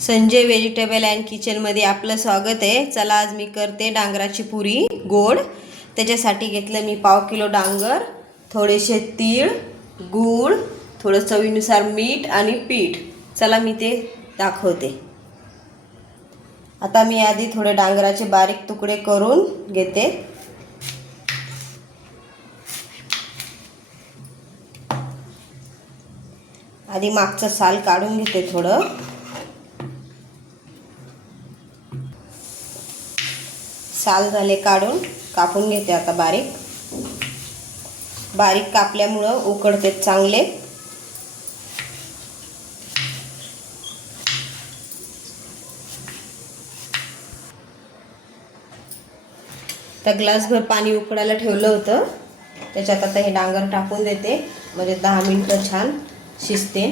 Sanjay vegetable and किचनमध्ये आपलं स्वागत आहे। चला आज मी करते डांगराची पुरी गोड। त्याच्यासाठी घेतलं मी पाव किलो डांगर, थोडेसे तीळ, गूळ, थोडं चवीनुसार मीठ आणि पीठ। चला मी ते दाखवते। आता मी आधी थोडे डांगराचे बारीक तुकडे करून घेते। आधी मागचं साल काढून घेते थोडं। साल झाले काढून कापून घेते। आता बारीक बारीक कापल्यामुळे उकडते चांगले। तर ग्लासभर पाणी उकडायला ठेवलं होतं, त्याच्यात आता हे डांगर टाकून देते, म्हणजे 10 मिनिटं छान शिजते।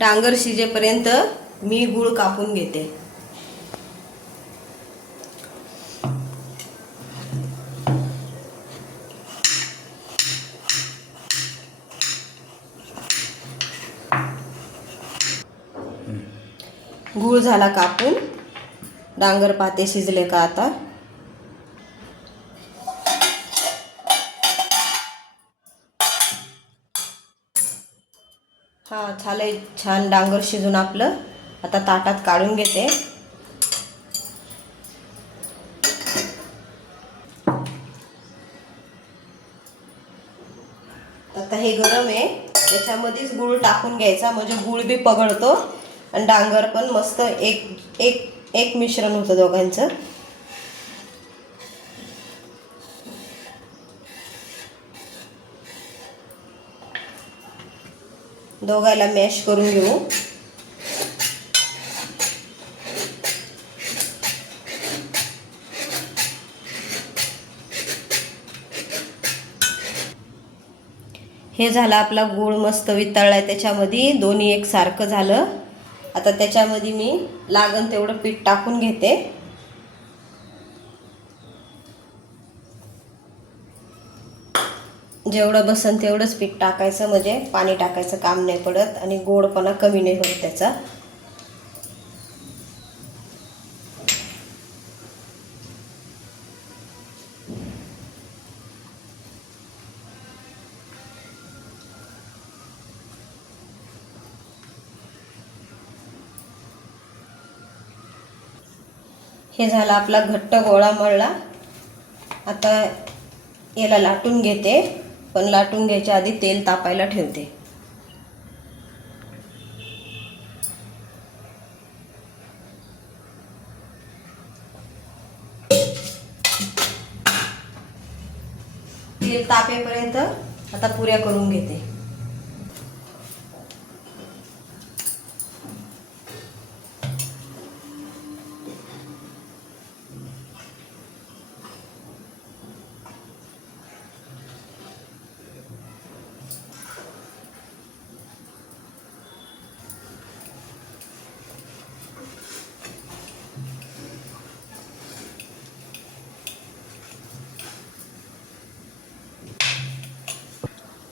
डांगर शिजेपर्यंत मी गूळ कापून घेते। गूळ झाला कापून, डांगर पाते शिजले का आता। झालंय छान डांगर शिजून आपलं। आता ताटात काढून घेते। आता हे गरम आहे, त्याच्यामध्येच गूळ टाकून घ्यायचा, म्हणजे गूळ बी पगळतो आणि डांगर पण मस्त एक एक एक मिश्रण होतं दोघांचं। दोघांना मॅश करून घेऊ। हे झालं आपला गूळ मस्त वितळलाय त्याच्यामध्ये, दोन्ही एकसारखं झालं। आता त्याच्यामध्ये मी लागण तेवढं पीठ टाकून घेते। जेवढं बसन तेवढंच पीठ टाकायचं, म्हणजे पाणी टाकायचं काम नाही पडत आणि गोडपणा कमी नाही होत त्याचा। हे झाला आपला घट्ट गोळा मळला। आता याला लाटून घेते, पण लाटून घ्यायच्या आधी तेल तापायला ठेवते। तेल तापेपर्यंत आता पुऱ्या करून घेते।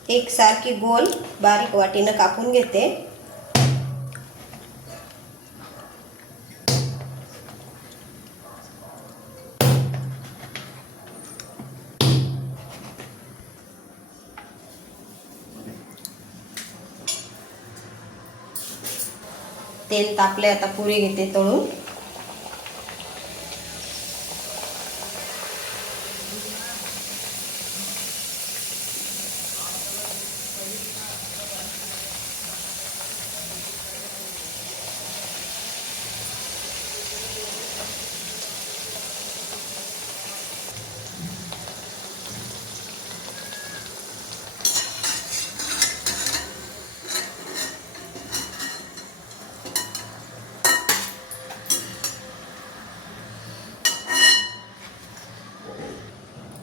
एक सारखी गोल बारीक वाटीनं कापून घेते। तेल तापले, आता पुरी घेते तळून।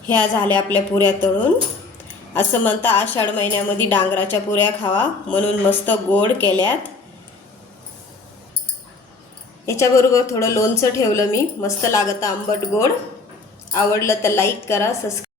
ह्या झाल्या आपल्या पुऱ्या तळून। असं म्हणता आषाढ महिन्यामध्ये डांगराच्या पुऱ्या खावा, म्हणून मस्त गोड केल्यात। याच्याबरोबर थोडं लोणचं ठेवलं मी, मस्त लागतं आंबट गोड। आवडलं तर लाईक करा, सबस्क्राईब